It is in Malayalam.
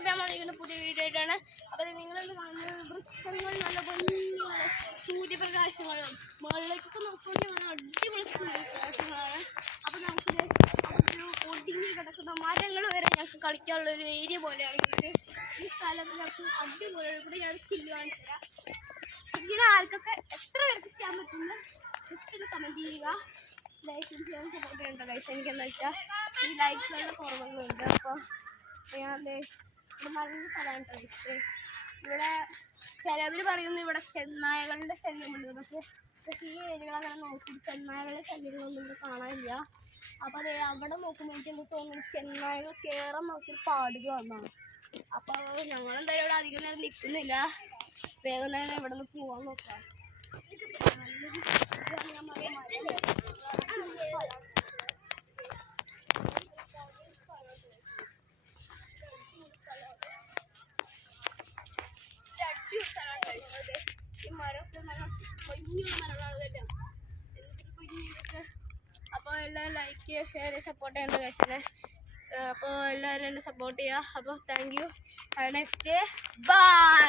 അപ്പോൾ ഞാൻ വന്നിരിക്കുന്ന പുതിയ വീഡിയോ ആയിട്ടാണ്. അപ്പോൾ നിങ്ങളൊന്ന് കാണുന്നത് വൃക്ഷങ്ങൾ നല്ല ഭംഗിയുള്ള സൂര്യപ്രകാശങ്ങളും മുകളിലേക്കൊക്കെ നോക്കിക്കൊണ്ട് നല്ല അടിപൊളി സൂര്യപ്രകാശങ്ങളാണ്. അപ്പോൾ നമുക്ക് ഒരു ഒടിഞ്ഞ് കിടക്കുന്ന മരങ്ങൾ വരെ ഞങ്ങൾക്ക് കളിക്കാനുള്ള ഒരു ഏരിയ പോലെയാണ്. ഞങ്ങൾക്ക് ഈ സ്ഥലത്ത് ഞങ്ങൾക്ക് അടിപൊളിയാണ്. കൂടെ ഞാൻ സ്കില്ല് കാണിച്ചു തരാം. ഇങ്ങനെ ആൾക്കൊക്കെ എത്ര പേർക്ക് ചെയ്യാൻ പറ്റുന്നു ജസ്റ്റ് ഒന്ന് കമൻറ്റ് ചെയ്യുക. ലൈക്കും ചെയ്യാൻ സപ്പോർട്ട് ചെയ്യണ്ട ഗൈസ്. എനിക്കെന്താ വെച്ചാൽ ഈ ലൈക്കുകളുടെ കുറവുകളുണ്ട്. അപ്പോൾ ഞാൻ ഇവിടെ നല്ല സ്ഥലമാണ് ഗൈസ്. ഇവിടെ ചിലവർ പറയുന്നു ഇവിടെ ചെന്നായകളുടെ ശല്യമുണ്ട്. പക്ഷേ ഈ ഏരിയകളങ്ങനെ നോക്കിയിട്ട് ചെന്നായകളുടെ ശല്യങ്ങളൊന്നും ഇവിടെ കാണാനില്ല. അപ്പോൾ അതെ അവിടെ നോക്കുമ്പോൾ എനിക്ക് എന്താ തോന്നുന്നു ചെന്നായകൾ കയറാൻ നോക്കിയിട്ട് പാടുക വന്നാണ്. അപ്പോൾ ഞങ്ങളെന്തായാലും ഇവിടെ അധികം നേരം നിൽക്കുന്നില്ല. വേഗം തന്നെ ഇവിടെ നിന്ന് പോകാൻ നോക്കാം. ഈ മരമൊക്കെ കുഞ്ഞുള്ള മരങ്ങളാണ്. കുഞ്ഞിതൊക്കെ. അപ്പോൾ എല്ലാവരും ലൈക്ക് ചെയ്യുക, ഷെയർ ചെയ്യുക, സപ്പോർട്ട് ചെയ്യേണ്ട കാശിനെ. അപ്പോൾ എല്ലാവരും എന്നെ സപ്പോർട്ട് ചെയ്യുക. അപ്പോൾ thank you. Have a nice day. By.